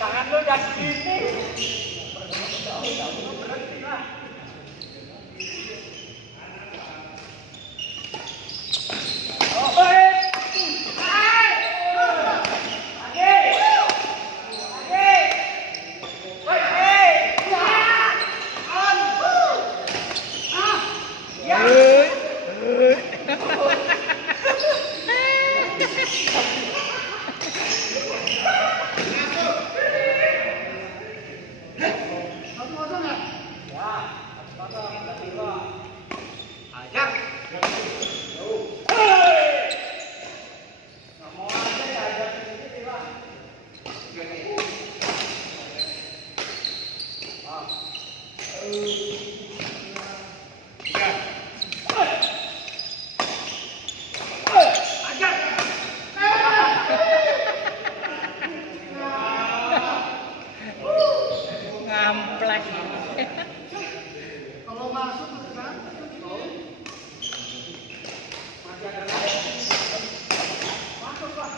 Tangan lu jangan gini. Ngamplek. Kalau masuk ke sana, masih ada lagi. Masuk Pak.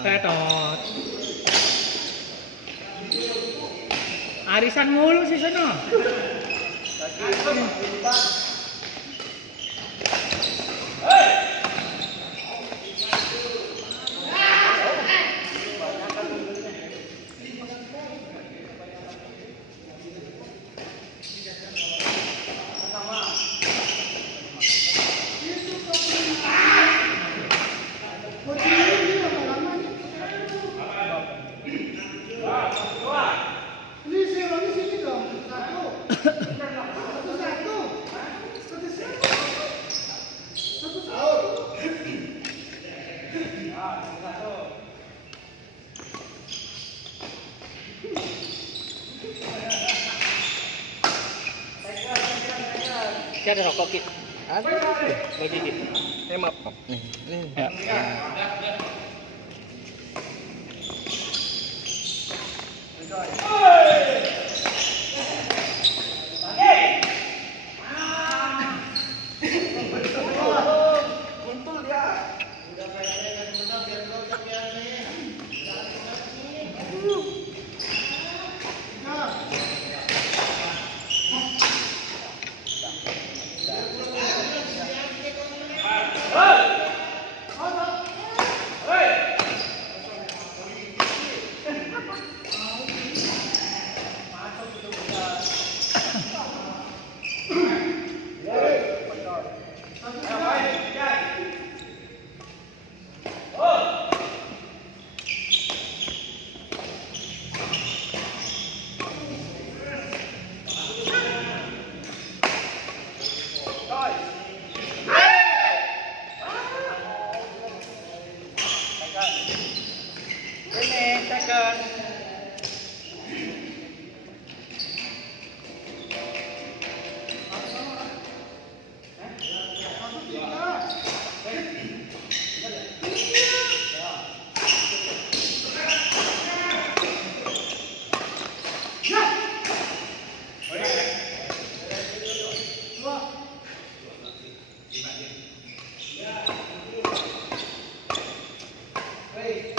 Ketot. Arisan mulu sih sono. Kita ada rokok Kit. Ada. Bagi Kit. Maaf. Nih. Ya. Kumpul dia. Ini second. Hey.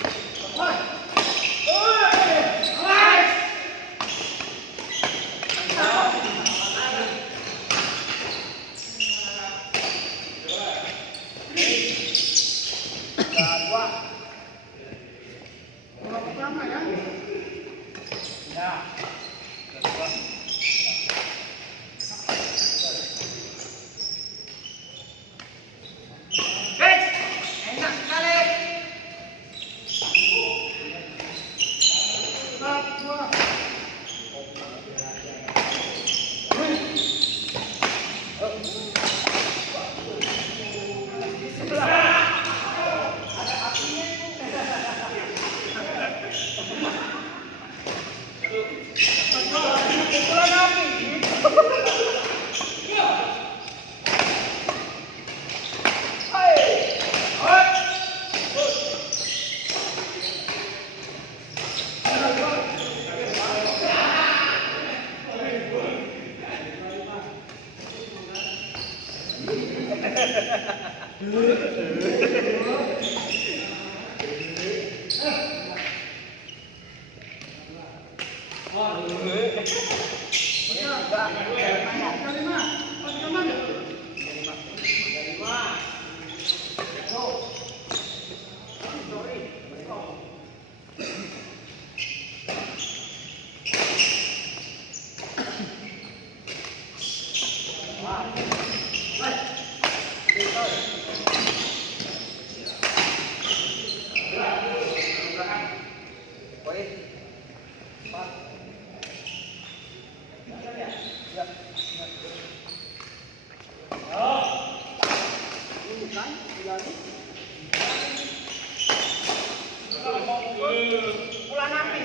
Pulang api.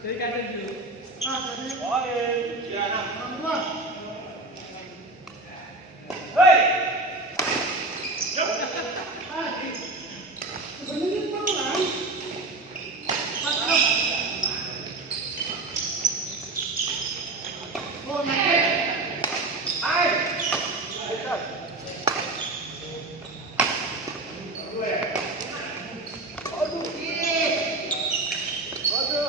Jadi kalian dulu. Satu kiri. Satu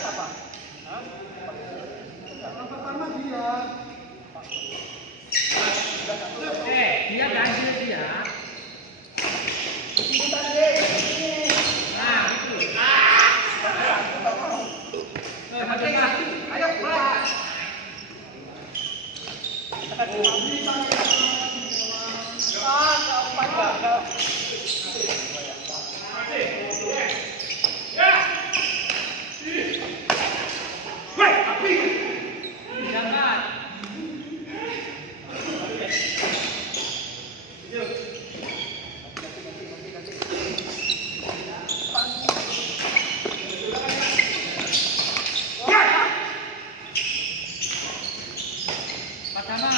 depan. Dia ganjil dia. Nah, itu. Ayo, mulai. Jangan. Pertama.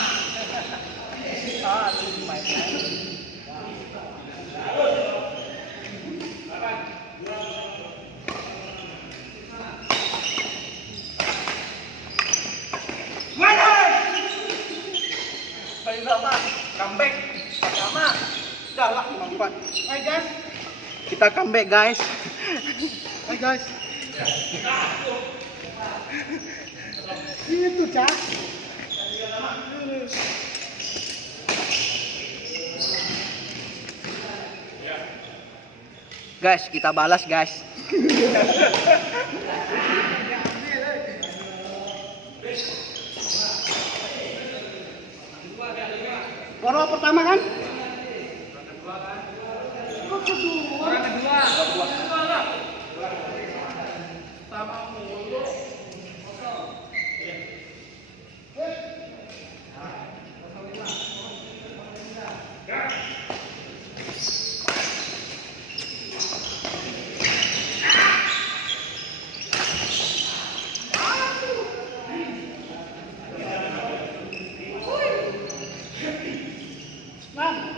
Comeback pertama galak 4. Hai guys, kita comeback guys. Hai guys, itu cak. Guys, kita balas guys. Baru pertama kan? Orang kedua. Nah,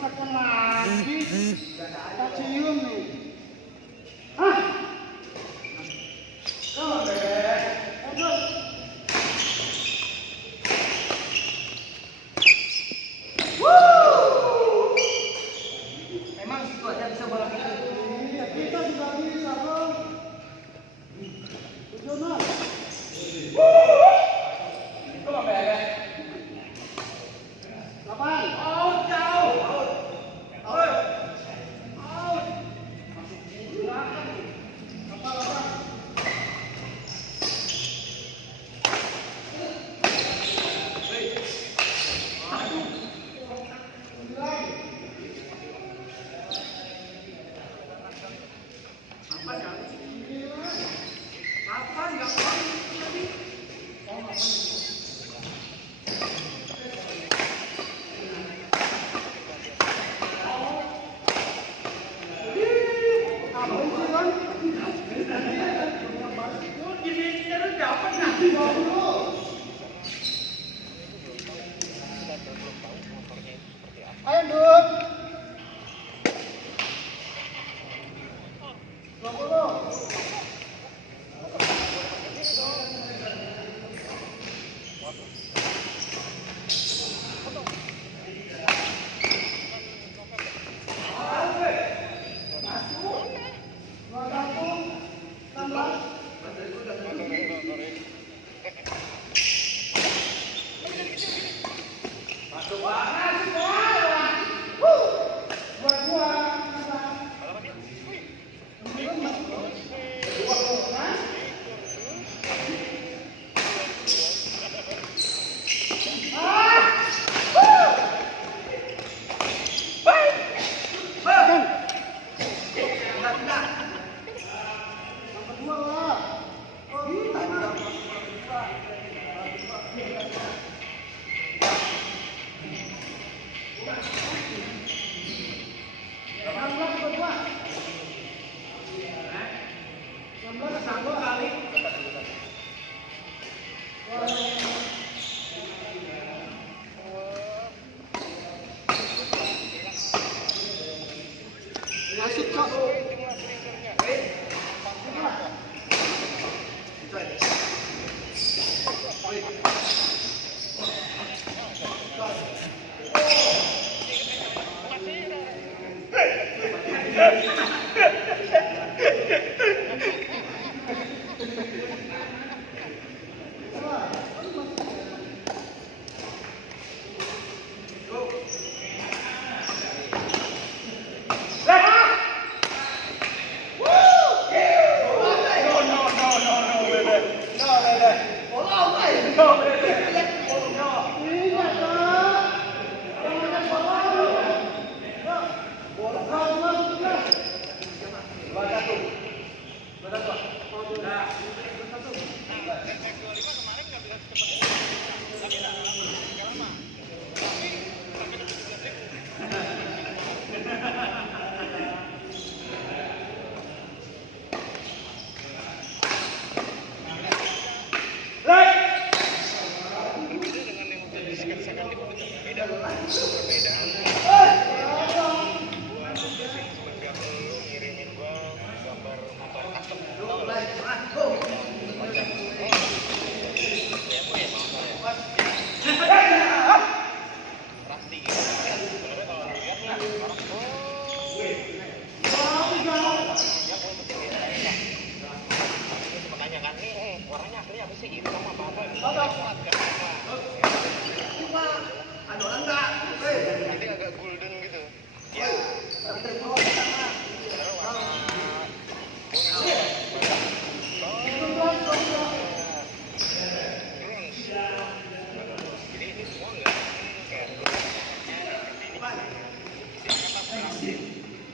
masakan lagi. Tak cium nih. Hah? Kau bebek. Aduh. Emang situ aja bisa bola gitu. Iya, kita juga bisa, Bro. Tujuan. Itu apa ya? Kapan? Out, jauh. Out. Out. Ayo, Dut. 20. Masuk, Cok.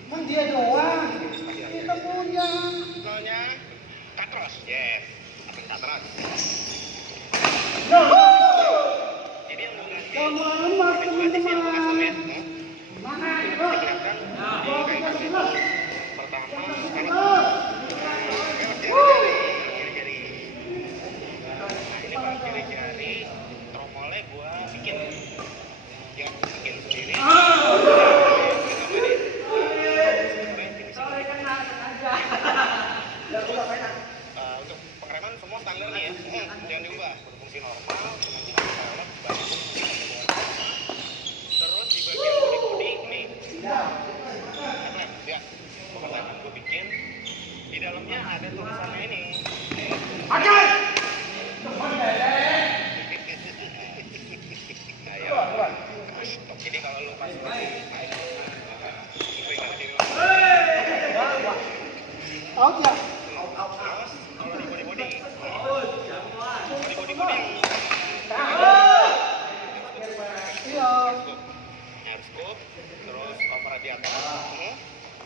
Kan dia doang. Kita punya. Soalnya Katros, yes. Tapi Katros. No. Jadi yang bukan Kamu lemas teman-teman. Mana? pertama jari-jari tromolnya gua bikin sendiri. tutup, terus cover di atas.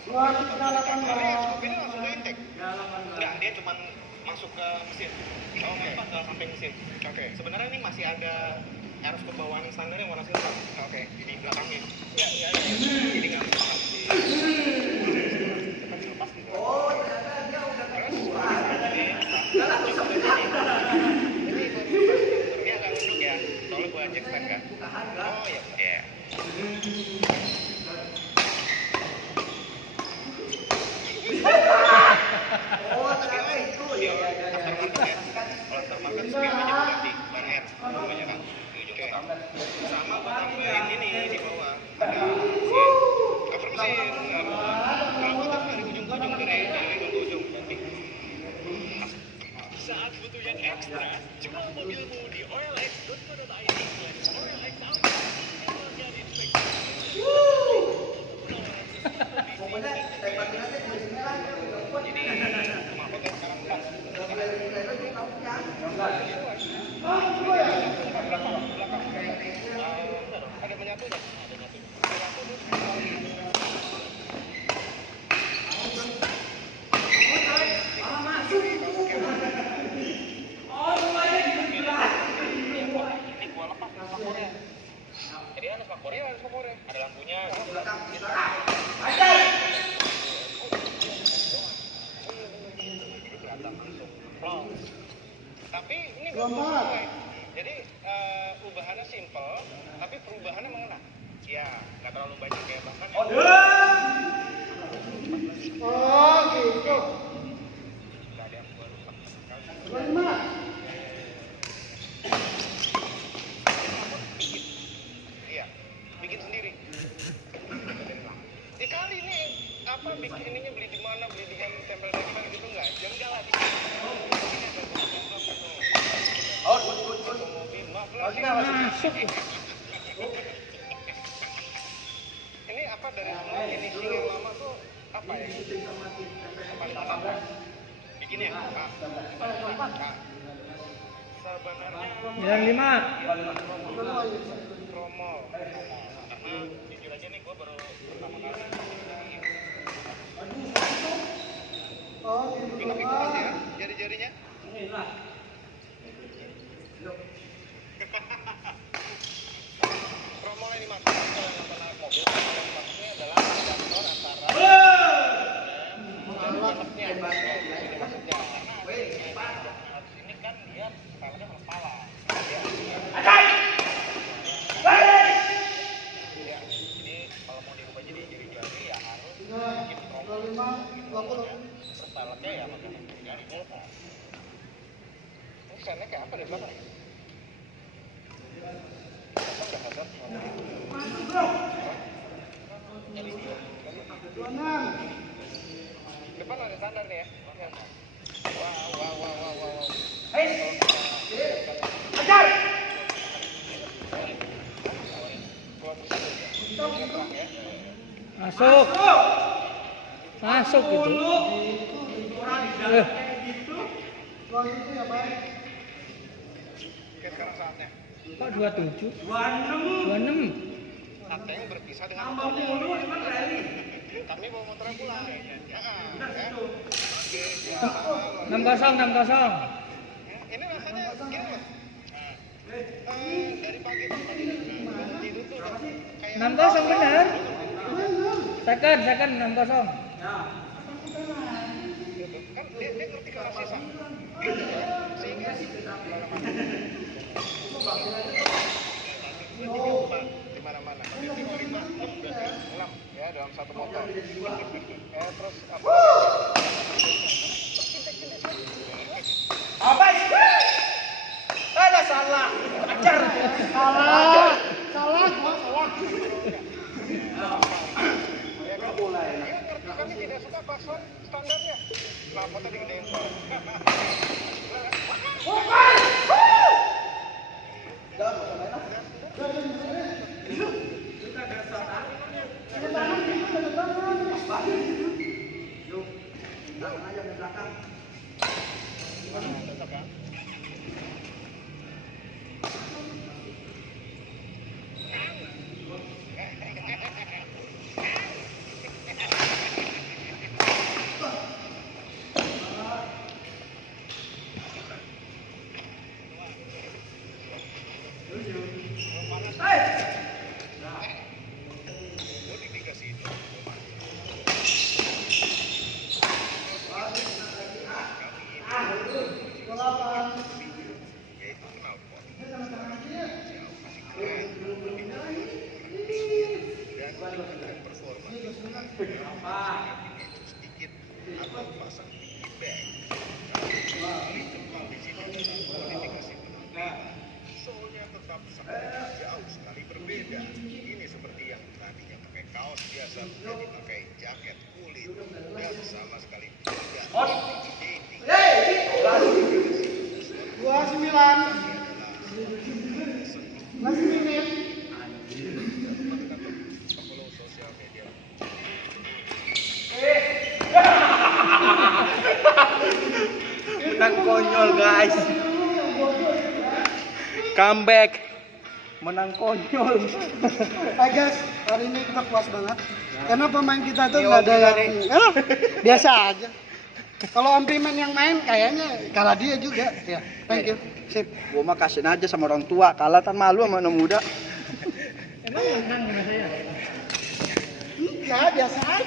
2318. Ini langsung ke intake. Enggak, dia cuma masuk ke mesin. Oh, memang ke samping mesin. Oke. Sebenarnya ini masih ada arus pembawaan standar yang warna silver. Oke, di belakangnya. Ya. Jadi nggak bisa di cepat dilepas gitu. Oh, ternyata dia udah ini agak nunduk ya. Soalnya gua cek spek kan. Oh iya. Oh, ternyata itu ya. Kalau aftermarket spion aja ganti ban R namanya kan. Oke. Sama tambahin ini di bawah ada si cover mesin. Kalau kotak dari ujung ke ujung dari ujung ke ujung ganti. Saat butuh yang ekstra, jual mobilmu di oilx.co.id. OLX Auto melakukan inspeksi. Pokoknya tembakin aja jadi knalpotnya sekarang pas. Ada menyatunya. Jadi ada spakbornya, ada lampunya. Tapi ini sesuai. Jadi ubahannya simple, tapi perubahannya mengena. Ya, nggak terlalu banyak kayak bahkan. Oh, gitu. Nggak ada yang gua rusak. Bagaimana? Iya, bikin sendiri. Kali ini apa bikin ininya beli di mana, beli dengan tempel-tempel gitu nggak? Jangan jalan di sini. Mobil, Masuk. ini apa dari semua finishing yang lama tuh apa ya? Apa? Bikinnya Pak. Sebenarnya 95. promo. Karena jujur aja nih gue baru pertama kali. Oh, gitu. Pikuk-pikuk ya jari-jarinya. Promo ini maksudnya kalau yang pernah mobil, maksudnya adalah adaptor antara velgnya, ini maksudnya. Ini kan dia velgnya kepala. Ya, jadi kalau mau dirubah jadi jari-jari ya harus bikin promo. 2520. Terus velgnya ya pakai jari bongkar. Ini sennya kayak apa deh belakang? Depan ada standar nih ya. Wow. Ajar. Masuk gitu. Uang itu ya, Pak. Oke, sekarang saatnya. Kok 27? 26. Saatnya yang berpisah dengan motornya. Kami bawa motornya pulang. Ya. 60. Ini rasanya gini loh. Dari pagi tidur tuh kayak 60 benar. Second 60. kan dia ngerti ke arah sisa. Sehingga di mana-mana. Di 6 ya dalam satu motor. Terus apa? Apa sih? Ada salah. Ajar. Salah. Ya kan mulai. Dia ngerti kami tidak suka password standarnya. Knalpotnya digedein kok. performa sedikit atau pasang feedback. Di sini kualifikasi penampilan soalnya tetap sangat jauh sekali berbeda. Ini seperti yang tadinya pakai kaos biasa menjadi pakai jaket kulit dan sama sekali tidak intimidating. 29 last minute. Follow sosial media. Menang konyol guys. Comeback. Menang konyol. Guys, hari ini kita puas banget karena pemain kita tuh nggak ada yang biasa aja. Kalau Ampiman yang main kayaknya kalah dia juga. Ya, thank you. Sip. Gua mah kasihin aja sama orang tua, kalah tan malu sama anak muda. Emang menang sama saya? Enggak, biasa aja.